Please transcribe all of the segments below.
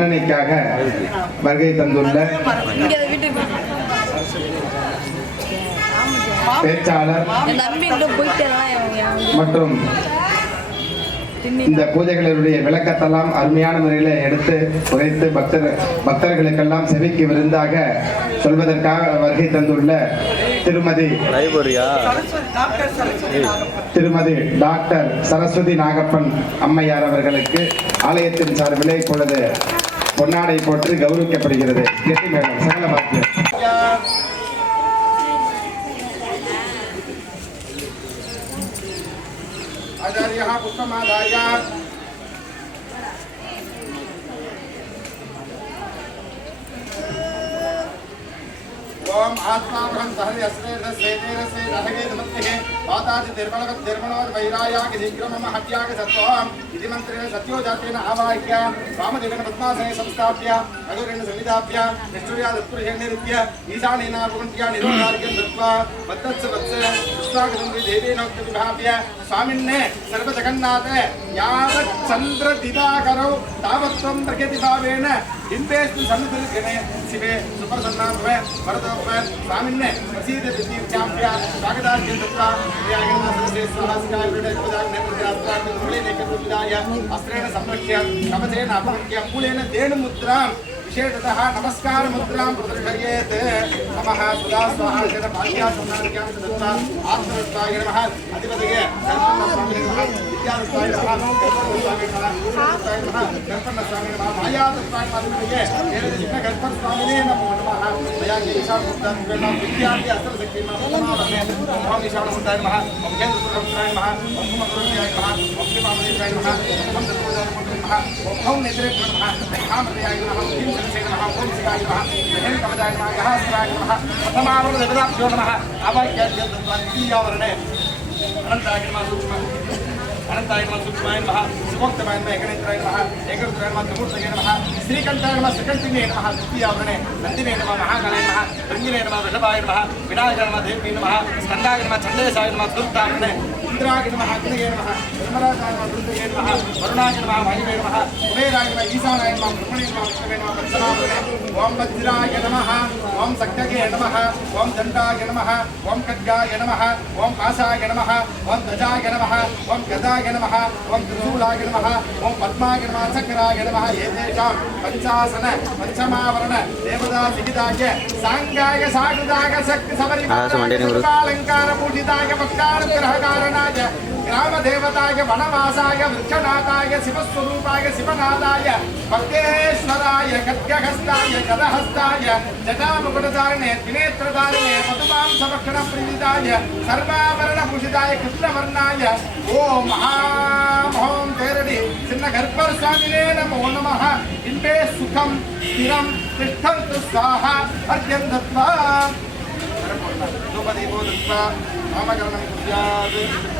மன்னனைக்காக வருகை தந்துள்ள பேச்சாளர் மற்றும் இந்த பூஜைகளுடைய விளக்கத்தெல்லாம் அருமையான முறையில் எடுத்து உரைத்து பக்தர்களுக்கெல்லாம் செவிக்கு விருந்தாக சொல்வதற்காக வருகை தந்துள்ள திருமதி டாக்டர் சரஸ்வதி நாகப்பன் அம்மையார் அவர்களுக்கு ஆலயத்தின் சார்பிலே இப்பொழுது பொன்னாடை போட்டு கௌரவிக்கப்படுகிறது. சகல பாக்கியம். आचार्यः पुष्पमादाय ओम आत्मावहं सहरि अस्रेण स्वेदेरस्वे दहगे दमत्तिहे पाताचि निर्मलवद् वैरायागि शीघ्रमम हत्यागि सत्त्वम् इति मन्त्रेण सत्यो जातेन आवाह्य वामदिगण पद्मासने संस्थाप्य अगुरेण संविधाप्य निष्ठुर्या दत्पुरुषेण निरुप्य ईशानेनापुण्या निरोधार्घ्यं दत्त्वा वत्तत्स वत्स पुष्पागसन्धि देवेनोक्तविभाव्य स्वामिन्ने सर्वजगन्नाथ यावत् चन्द्रदिवाकरौ तावत्त्वं प्रकृतिभावेन बिम्बेस्तु सन्निधिर्गणे शिवे सुप्रसन्नाभवे वरदोपवे स्वामिन्ने प्रसीद विद्युत्याम्प्य स्वागतार्घ्यं दत्त्वा क्रियागणनाथस्य स्वाहास्काय विडयपदां नेत्रद्रात्रात्मूले नेकपुलिदाय अस्त्रेण संरक्ष्य कवचेन अपहृत्य मूलेन धेनुमुद्रां विशेषतः नमस्कार मुद्रां प्रदर्शयेत् नमः सुधा स्वाहा चेन भाग्या सम्मानक्यां दत्त्वा आत्मदत्ताय नमः अधिपतये सर्वस्वामिने नमः विद्यादत्ताय नमः कर्पूरस्वामिने नमः गुरुदत्ताय नमः कर्पूरस्वामिने नमः मायादत्ताय नमः एरदिष्ण कर्पूरस्वामिने नमो नमः मया ईशानमुद्रां विद्यादि अस्त्रशक्तिं नमः ओम ईशानमुद्राय नमः ओम केन्द्रपुरमुद्राय नमः ओम कुमकुरुद्राय नमः ओम शिवामणिद्राय नमः ओम दत्तोदाय नमः ओम नेत्रे नमः कामदयाय नमः ओम शिवाय नमः हेन कवचाय नमः गहस्त्राय नमः प्रथमावरणदेवताभ्यो नमः आवाह्यावर्णे अनन्ताय नमः सूक्ष्म अनंताय नमः सूक्ष्माय नमः सुभोक्तमाय नमः एकनेत्राय नमः एकरुद्राय नमः त्रिमूर्तये नमः श्रीकंठाय नमः श्रीकंठिने नमः द्वितीयावरणे नंदिने नमः महाकालाय नमः रंगिने नमः वृषभाय नमः विनायकाय नमः देवी नमः स्कंदाय नमः चंदेशाय नमः दुर्गावरणे इंद्राय नमः अग्नये नमः धर्मराजाय नमः रुद्रये नमः वरुणाय नमः वायुवे नमः कुबेराय नमः ईशानाय नमः ब्रह्मणे नमः विष्णवे नमः वत्सनावरणे ओम वज्राय नमः ओम सक्कगे नमः ओम दंडाय नमः ओम खड्गाय नमः ओम पाशाय नमः ओम ध्वजाय नमः ओम गदाय नमः ओम त्रिशूलाय नमः ओम पद्माय नमः चक्राय नमः एतेषां पंचासन पंचमावरण देवता सिगिताय सांगाय सागुदाय शक्ति सवरिमालंकार पूजिताय पक्कार ग्रहकारणाय ग्राम देवताय वनवासाय वृक्षनाथाय शिवस्वरूपाय शिवनाथाय भक्तेश्वराय खड्गहस्ताय गदहस्ताय जटामुकुटधारिणे त्रिनेत्रधारिणे पदुमांसभक्षणप्रीतिताय सर्वाभरणभूषिताय कृष्णवर्णाय ओम ओम तेरडी चिन्न गर्भर स्वामिने नमो नमः इन्दे सुखं स्थिरं तिष्ठन्तु स्वाहा अर्घ्यं दत्त्वा धूपदीपो दत्त्वा नामकरणं कुर्यात्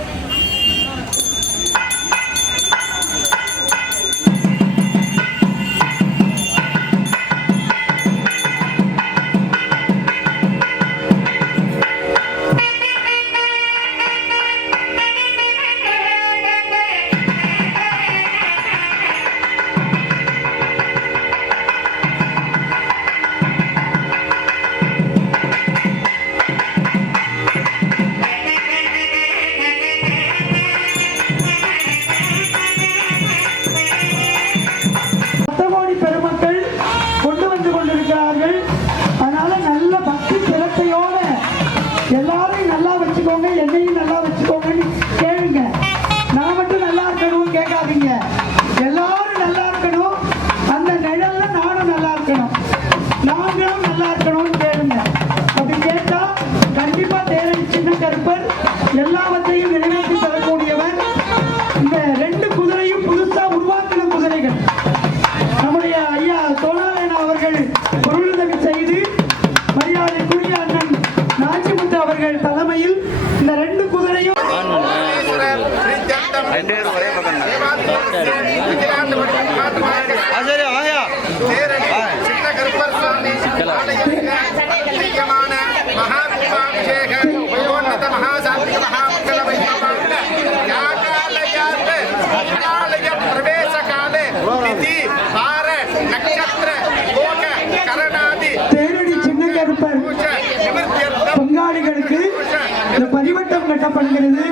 இந்த பரிவட்டம் கட்டப்படுகிறது.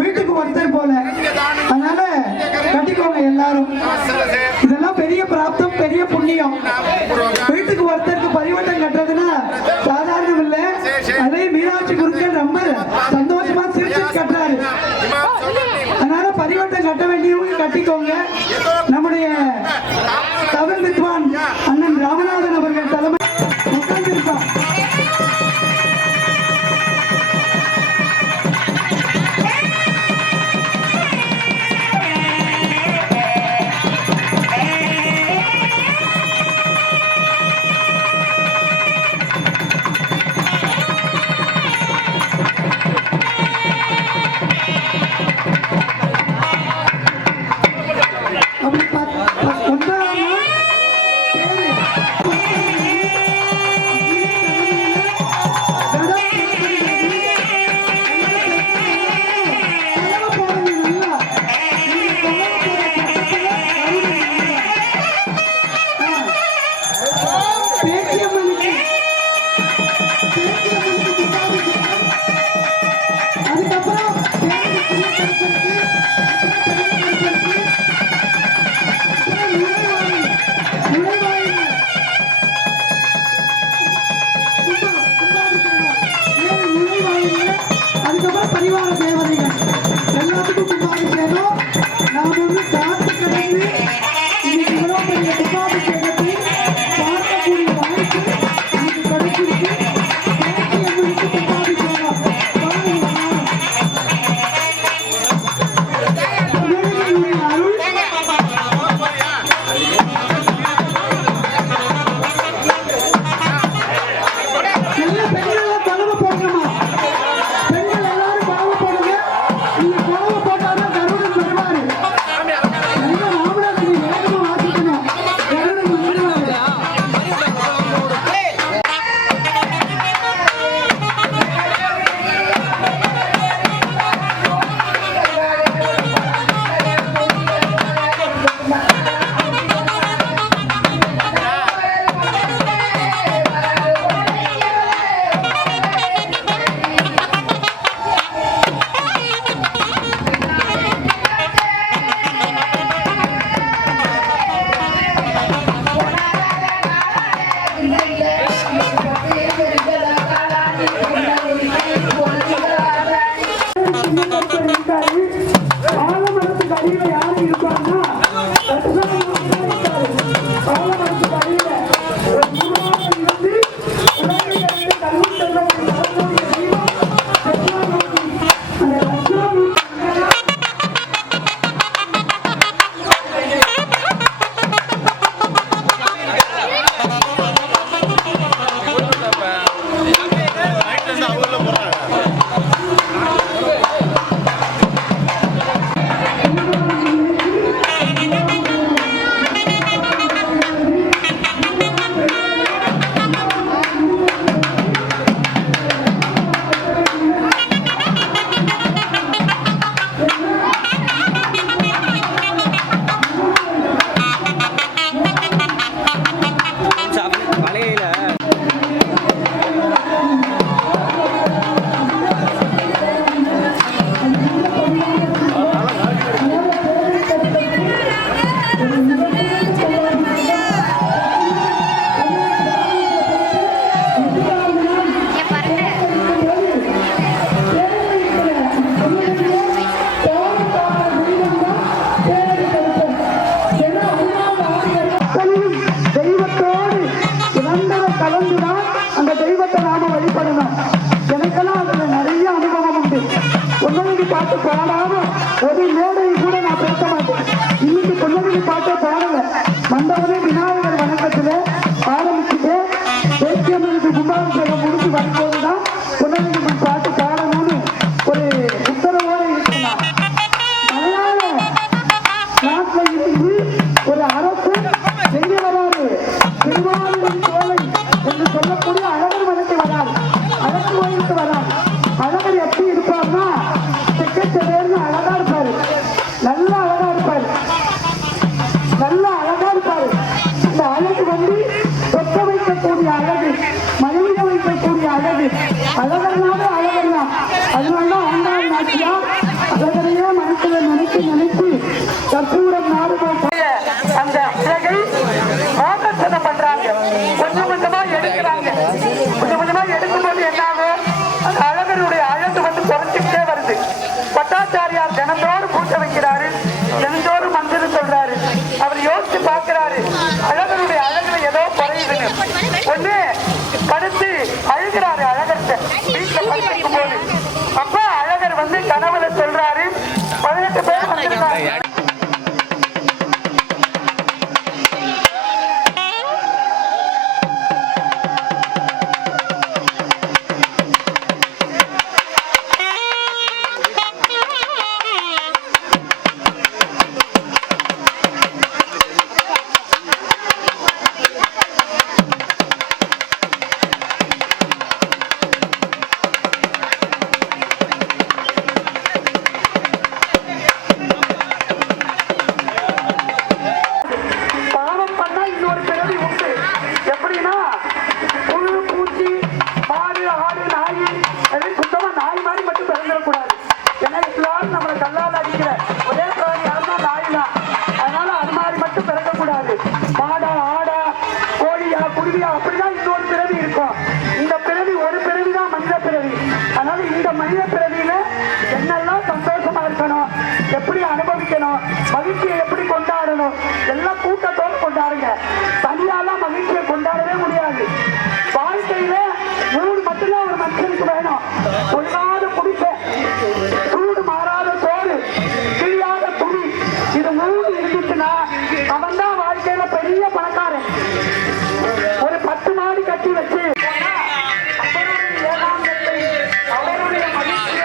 வீட்டுக்கு ஒருத்தர் போல, அதனால கட்டிக்கோங்க எல்லாரும். இதெல்லாம் பெரிய பிராப்தம், பெரிய புண்ணியம். வீட்டுக்கு ஒருத்தருக்கு பரிவட்டம் கட்டுறதுன்னா சாதாரணம் இல்லை. அதே மீனாட்சி குருக்கள் ரொம்ப சந்தோஷமா சிரிச்சு கட்டுறாரு. அதனால பரிவட்டம் கட்ட வேண்டியவங்க கட்டிக்கோங்க. நம்முடைய தமிழ் வித்வான் அண்ணன் ராமநாதன் அவர்கள் தலைமை உட்கார்ந்திருப்பார். அழகல்லாத அழகெல்லாம் நினைத்து கற்பூரம் நாடுவோம். அந்த அழகை ஆகர்ஷணம் பண்றாங்க. கொஞ்சம் கொஞ்சமா எடுக்கிறாங்க. கொஞ்சம் கொஞ்சமா எடுக்கும்போது என்னாகும், அந்த அழகருடைய அழகு வந்து குறைஞ்சிக்கிட்டே வருது. பட்டாச்சாரியார் தினந்தோறும் பூஜை வைக்கிறாரு, தினந்தோறும் மந்திரம் சொல்றாரு. அவர் யோசிச்சு பார்க்கிறாரு, அழகருடைய அழகுல ஏதோ குறையுதுன்னு. ஒண்ணு படுத்து அழுகிறாரு அழகர்கிட்ட வீட்டுல படுத்திருக்கும் போது. அப்ப அழகர் வந்து கனவுல சொல்றாரு, 18 பேர் வந்திருக்காங்க. மகிழ்ச்சியை எப்படி கொண்டாடணும், எல்லாம் கூட்டத்தோடு கொண்டாடுங்க. தனியாலாம் மகிழ்ச்சியை கொண்டாடவே முடியாது. வாழ்க்கையில 3 மட்டும்தான் ஒரு மனுஷனுக்கு வேணும். பொல்லாத குடிசை, சூடு மாறாத சோறு, கிழியாத துணி, இது 3 இருந்துச்சுன்னா அவன் தான் வாழ்க்கையில பெரிய பணக்காரன். ஒரு 10 மாடி கட்டி வச்சு அவருடைய ஏகாந்தத்தை, அவருடைய மகிழ்ச்சியை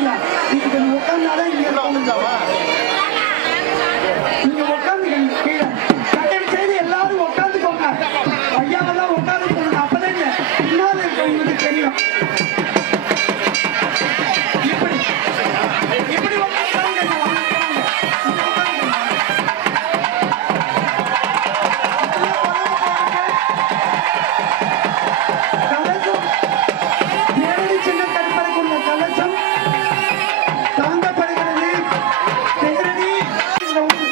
இல்ல, நீங்க கொஞ்சம் உட்கார்ந்தாதான் இங்க இருக்க முடியும். நீங்க உட்காந்துக்கங்க கீழே. தயவு செய்து எல்லாரும் உட்காந்துக்கோங்க. ஐயாவெல்லாம் உட்காந்து போங்க. அப்பதான் இந்த பின்னால இருக்கவங்களுக்கு தெரியும். இப்படி இப்படி உட்காந்துக்கோங்க. கலசம் நேரடி சின்ன கருப்பறைக்குள்ள கலசம் தாங்கப்படுகிறது. நேரடி இந்த ஊர்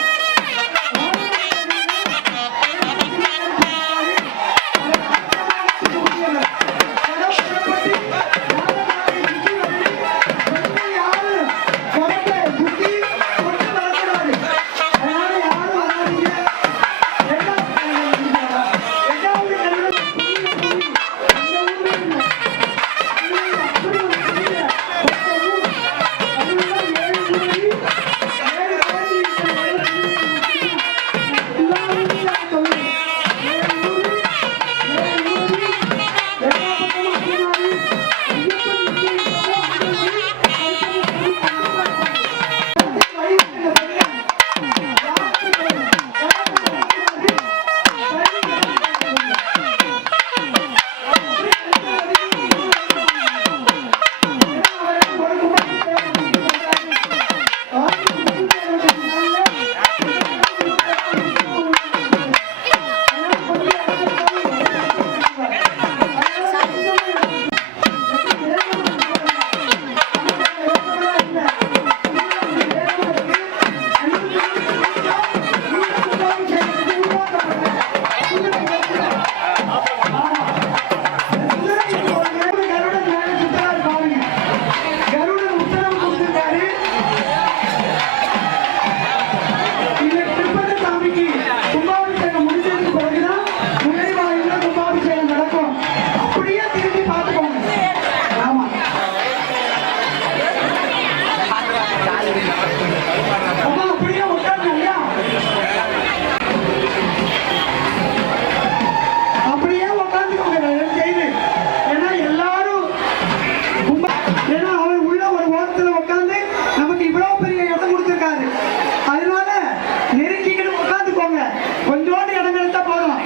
கொஞ்சோண்டு இடம் எடுத்தா போதும்.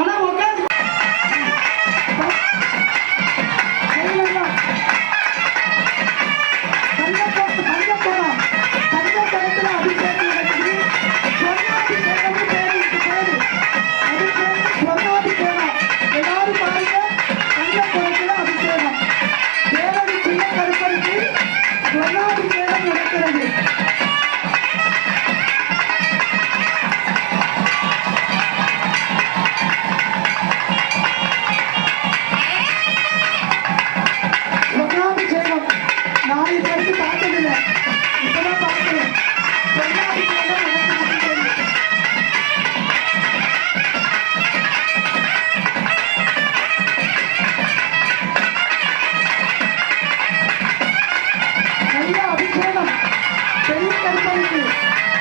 ஆனா உட்காந்து தங்கப்படத்துல அபிஷேகம் நடக்குது. சொர்ணாதி சேகம்னு பேரு பேரு. அது பேரு சொர்ணாதி சேகம். எல்லாரும் பாருங்க, தங்கப்படத்துல அபிஷேகம். தேவடி சின்ன கருப்பருக்கு சொர்ணாதி சேகம் நடக்கிறது.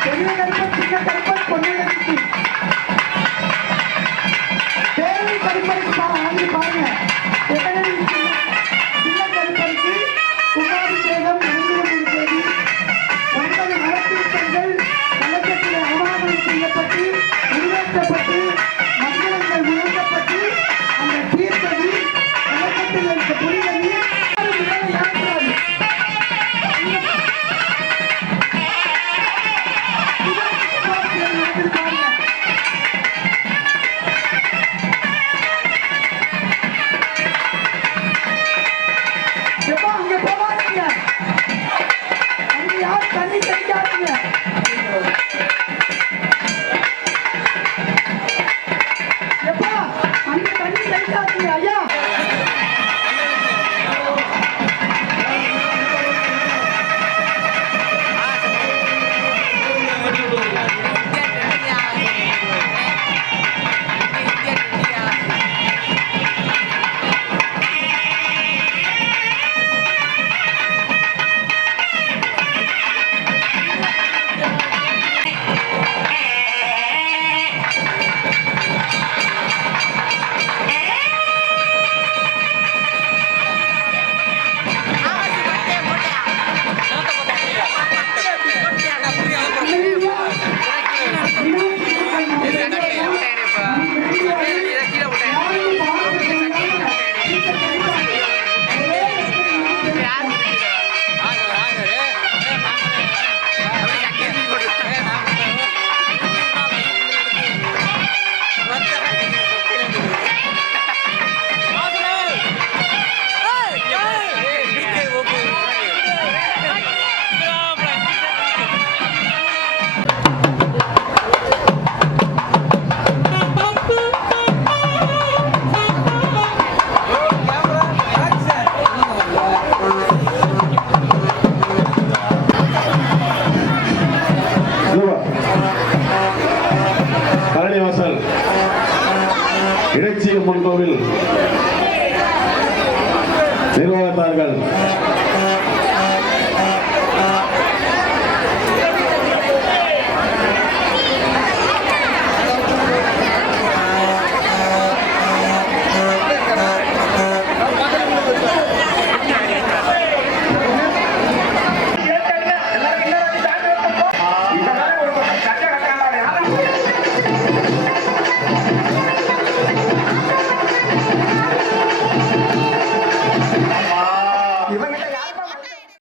பெரிய கருப்பருக்கு